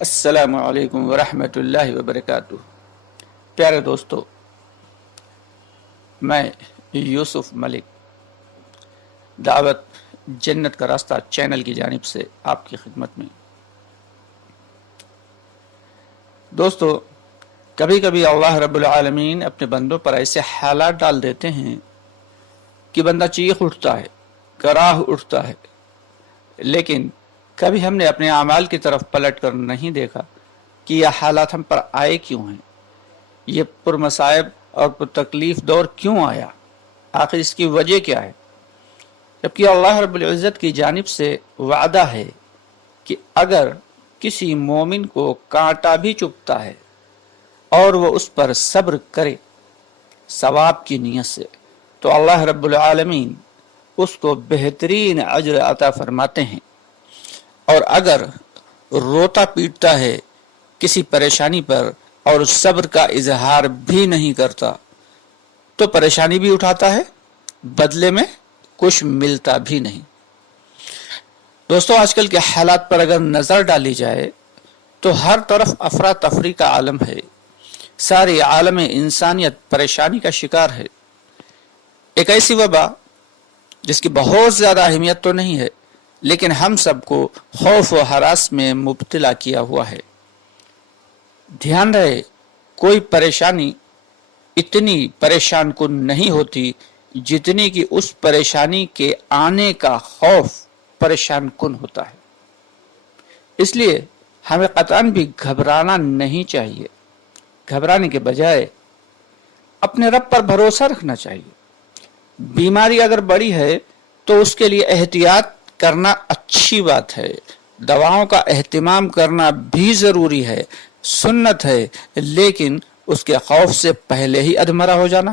السلام علیکم ورحمۃ اللہ وبرکاتہ۔ پیارے دوستو، میں یوسف ملک دعوت جنت کا راستہ چینل کی جانب سے آپ کی خدمت میں۔ دوستو، کبھی کبھی اللہ رب العالمین اپنے بندوں پر ایسے حالات ڈال دیتے ہیں کہ بندہ چیخ اٹھتا ہے، کراہ اٹھتا ہے، لیکن کبھی ہم نے اپنے اعمال کی طرف پلٹ کر نہیں دیکھا کہ یہ حالات ہم پر آئے کیوں ہیں، یہ پرمصائب اور پرتکلیف دور کیوں آیا، آخر اس کی وجہ کیا ہے، جبکہ اللہ رب العزت کی جانب سے وعدہ ہے کہ اگر کسی مومن کو کانٹا بھی چبھتا ہے اور وہ اس پر صبر کرے ثواب کی نیت سے، تو اللہ رب العالمین اس کو بہترین اجر عطا فرماتے ہیں۔ اور اگر روتا پیٹتا ہے کسی پریشانی پر اور صبر کا اظہار بھی نہیں کرتا تو پریشانی بھی اٹھاتا ہے، بدلے میں کچھ ملتا بھی نہیں۔ دوستو، آج کل کے حالات پر اگر نظر ڈالی جائے تو ہر طرف افراتفری کا عالم ہے، ساری عالم انسانیت پریشانی کا شکار ہے۔ ایک ایسی وبا جس کی بہت زیادہ اہمیت تو نہیں ہے، لیکن ہم سب کو خوف و ہراس میں مبتلا کیا ہوا ہے۔ دھیان رہے، کوئی پریشانی اتنی پریشان کن نہیں ہوتی جتنی کہ اس پریشانی کے آنے کا خوف پریشان کن ہوتا ہے۔ اس لیے ہمیں قطعاً بھی گھبرانا نہیں چاہیے، گھبرانے کے بجائے اپنے رب پر بھروسہ رکھنا چاہیے۔ بیماری اگر بڑی ہے تو اس کے لیے احتیاط کرنا اچھی بات ہے، دواؤں کا اہتمام کرنا بھی ضروری ہے، سنت ہے، لیکن اس کے خوف سے پہلے ہی ادھمرا ہو جانا،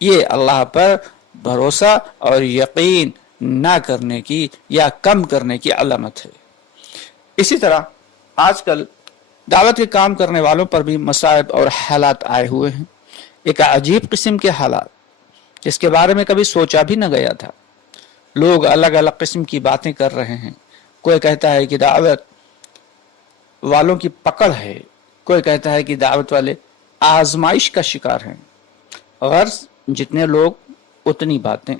یہ اللہ پر بھروسہ اور یقین نہ کرنے کی یا کم کرنے کی علامت ہے۔ اسی طرح آج کل دعوت کے کام کرنے والوں پر بھی مصائب اور حالات آئے ہوئے ہیں، ایک عجیب قسم کے حالات جس کے بارے میں کبھی سوچا بھی نہ گیا تھا۔ لوگ الگ الگ قسم کی باتیں کر رہے ہیں، کوئی کہتا ہے کہ دعوت والوں کی پکڑ ہے، کوئی کہتا ہے کہ دعوت والے آزمائش کا شکار ہیں۔ غرض جتنے لوگ اتنی باتیں۔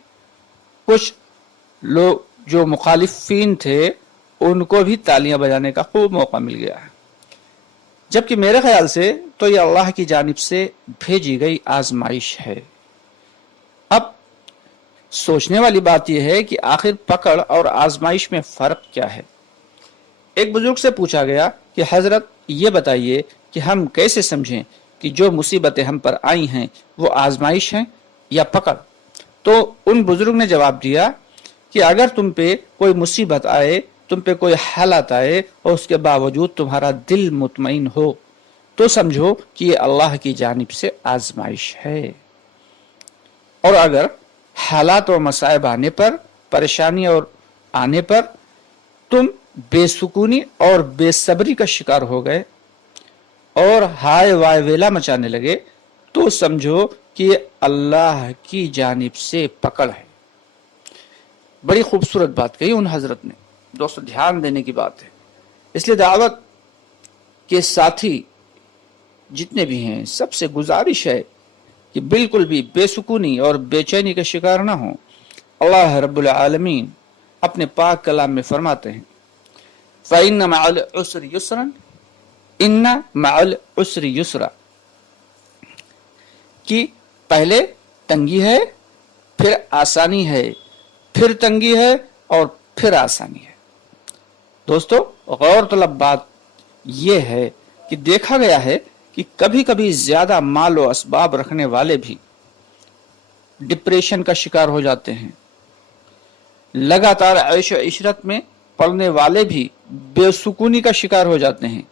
کچھ لوگ جو مخالفین تھے ان کو بھی تالیاں بجانے کا خوب موقع مل گیا ہے، جبکہ میرے خیال سے تو یہ اللہ کی جانب سے بھیجی گئی آزمائش ہے۔ اب سوچنے والی بات یہ ہے کہ آخر پکڑ اور آزمائش میں فرق کیا ہے؟ ایک بزرگ سے پوچھا گیا کہ حضرت یہ بتائیے کہ ہم کیسے سمجھیں کہ جو مصیبتیں ہم پر آئی ہیں وہ آزمائش ہیں یا پکڑ؟ تو ان بزرگ نے جواب دیا کہ اگر تم پہ کوئی مصیبت آئے، تم پہ کوئی حالات آئے اور اس کے باوجود تمہارا دل مطمئن ہو تو سمجھو کہ یہ اللہ کی جانب سے آزمائش ہے، اور اگر حالات اور مصائب آنے پر، پریشانی اور آنے پر تم بے سکونی اور بے صبری کا شکار ہو گئے اور ہائے وائے ویلا مچانے لگے تو سمجھو کہ یہ اللہ کی جانب سے پکڑ ہے۔ بڑی خوبصورت بات کہی ان حضرت نے، دوستو دھیان دینے کی بات ہے۔ اس لیے دعوت کے ساتھی جتنے بھی ہیں سب سے گزارش ہے کہ بالکل بھی بے سکونی اور بے چینی کا شکار نہ ہوں۔ اللہ رب العالمین اپنے پاک کلام میں فرماتے ہیں فَإِنَّ مَعَ الْعُسْرِ يُسْرًا إِنَّ مَعَ الْعُسْرِ يُسْرًا، کہ پہلے تنگی ہے، پھر آسانی ہے، پھر تنگی ہے اور پھر آسانی ہے۔ دوستو غور طلب بات یہ ہے کہ دیکھا گیا ہے کہ کبھی کبھی زیادہ مال و اسباب رکھنے والے بھی ڈپریشن کا شکار ہو جاتے ہیں، لگاتار عیش و عشرت میں پڑنے والے بھی بے سکونی کا شکار ہو جاتے ہیں۔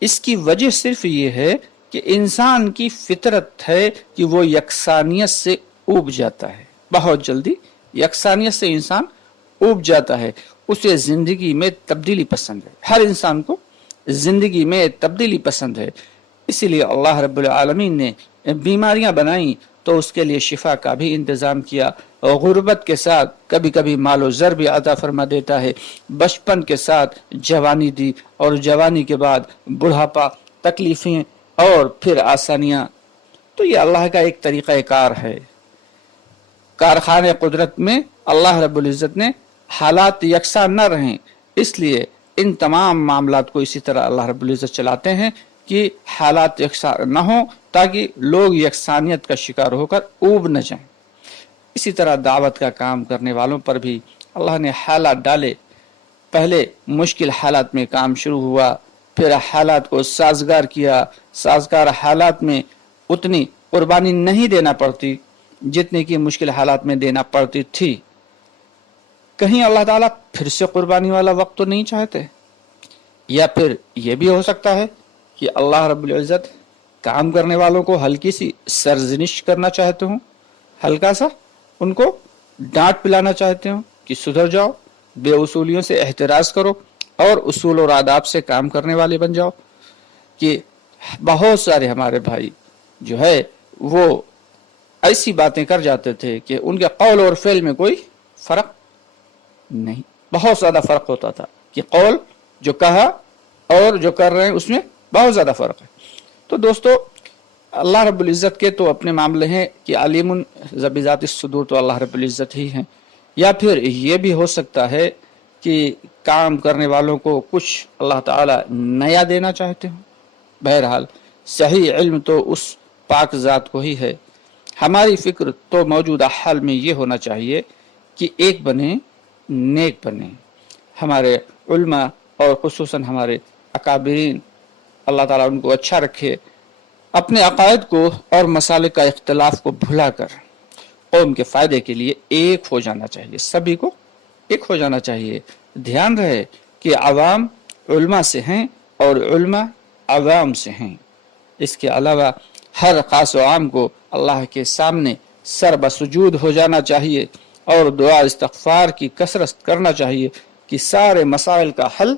اس کی وجہ صرف یہ ہے کہ انسان کی فطرت ہے کہ وہ یکسانیت سے اوب جاتا ہے، بہت جلدی یکسانیت سے انسان اوب جاتا ہے، اسے زندگی میں تبدیلی پسند ہے، ہر انسان کو زندگی میں تبدیلی پسند ہے۔ اسی لیے اللہ رب العالمین نے بیماریاں بنائیں تو اس کے لیے شفا کا بھی انتظام کیا، اور غربت کے ساتھ کبھی کبھی مال و زر بھی عطا فرما دیتا ہے، بچپن کے ساتھ جوانی دی، اور جوانی کے بعد بڑھاپا، تکلیفیں اور پھر آسانیاں۔ تو یہ اللہ کا ایک طریقہ کار ہے۔ کارخانے قدرت میں اللہ رب العزت نے حالات یکساں نہ رہیں، اس لیے ان تمام معاملات کو اسی طرح اللہ رب العزت چلاتے ہیں کہ حالات یکساں نہ ہوں، تاکہ لوگ یکسانیت کا شکار ہو کر اوب نہ جائیں۔ اسی طرح دعوت کا کام کرنے والوں پر بھی اللہ نے حالات ڈالے۔ پہلے مشکل حالات میں کام شروع ہوا، پھر حالات کو سازگار کیا۔ سازگار حالات میں اتنی قربانی نہیں دینا پڑتی جتنے کی مشکل حالات میں دینا پڑتی تھی۔ کہیں اللہ تعالیٰ پھر سے قربانی والا وقت تو نہیں چاہتے؟ یا پھر یہ بھی ہو سکتا ہے کہ اللہ رب العزت کام کرنے والوں کو ہلکی سی سرزنش کرنا چاہتے ہوں، ہلکا سا ان کو ڈانٹ پلانا چاہتے ہوں کہ سدھر جاؤ، بے اصولیوں سے احتراز کرو اور اصول اور آداب سے کام کرنے والے بن جاؤ۔ کہ بہت سارے ہمارے بھائی جو ہے وہ ایسی باتیں کر جاتے تھے کہ ان کے قول اور فعل میں کوئی فرق نہیں، بہت زیادہ فرق ہوتا تھا کہ قول جو کہا اور جو کر رہے ہیں اس میں بہت زیادہ فرق ہے۔ تو دوستو، اللہ رب العزت کے تو اپنے معاملے ہیں کہ علیم ذات الصدور تو اللہ رب العزت ہی ہیں، یا پھر یہ بھی ہو سکتا ہے کہ کام کرنے والوں کو کچھ اللہ تعالی نیا دینا چاہتے ہوں۔ بہرحال صحیح علم تو اس پاک ذات کو ہی ہے۔ ہماری فکر تو موجودہ حال میں یہ ہونا چاہیے کہ ایک بنے، نیک بنے۔ ہمارے علماء اور خصوصاً ہمارے اکابرین، اللہ تعالیٰ ان کو اچھا رکھے، اپنے عقائد کو اور مسالک کا اختلاف کو بھلا کر قوم کے فائدے کے لیے ایک ہو جانا چاہیے، سبھی کو ایک ہو جانا چاہیے۔ دھیان رہے کہ عوام علماء سے ہیں اور علماء عوام سے ہیں۔ اس کے علاوہ ہر خاص و عام کو اللہ کے سامنے سر بسجود ہو جانا چاہیے اور دعا استغفار کی کثرت کرنا چاہیے کہ سارے مسائل کا حل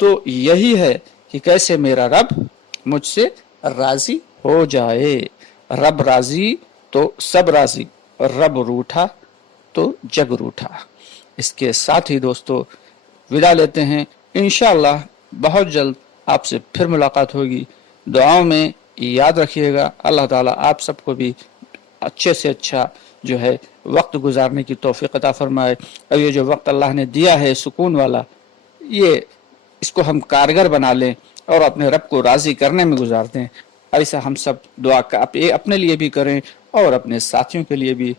تو یہی ہے کہ کیسے میرا رب مجھ سے راضی ہو جائے۔ رب راضی تو سب راضی، رب روٹھا تو جگ روٹھا۔ اس کے ساتھ ہی دوستو ودا لیتے ہیں، انشاءاللہ بہت جلد آپ سے پھر ملاقات ہوگی۔ دعاؤں میں یاد رکھیے گا، اللہ تعالیٰ آپ سب کو بھی اچھے سے اچھا جو ہے وقت گزارنے کی توفیق عطا فرمائے، اور یہ جو وقت اللہ نے دیا ہے سکون والا، یہ اس کو ہم کارگر بنا لیں اور اپنے رب کو راضی کرنے میں گزار دیں۔ ایسا ہم سب دعا اپنے لیے بھی کریں اور اپنے ساتھیوں کے لیے بھی۔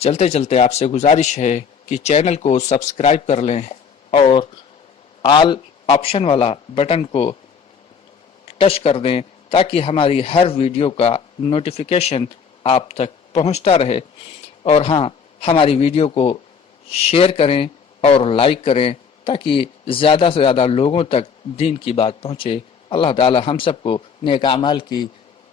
چلتے چلتے آپ سے گزارش ہے کہ چینل کو سبسکرائب کر لیں اور آل آپشن والا بٹن کو ٹچ کر دیں تاکہ ہماری ہر ویڈیو کا نوٹیفیکیشن آپ تک پہنچتا رہے، اور ہاں، ہماری ویڈیو کو شیئر کریں اور لائک کریں تاکہ زیادہ سے زیادہ لوگوں تک دین کی بات پہنچے۔ اللہ تعالی ہم سب کو نیک اعمال کی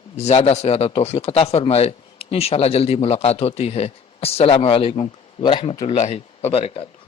زیادہ سے زیادہ توفیق عطا فرمائے۔ انشاءاللہ جلدی ملاقات ہوتی ہے۔ السلام علیکم ورحمۃ اللہ وبرکاتہ۔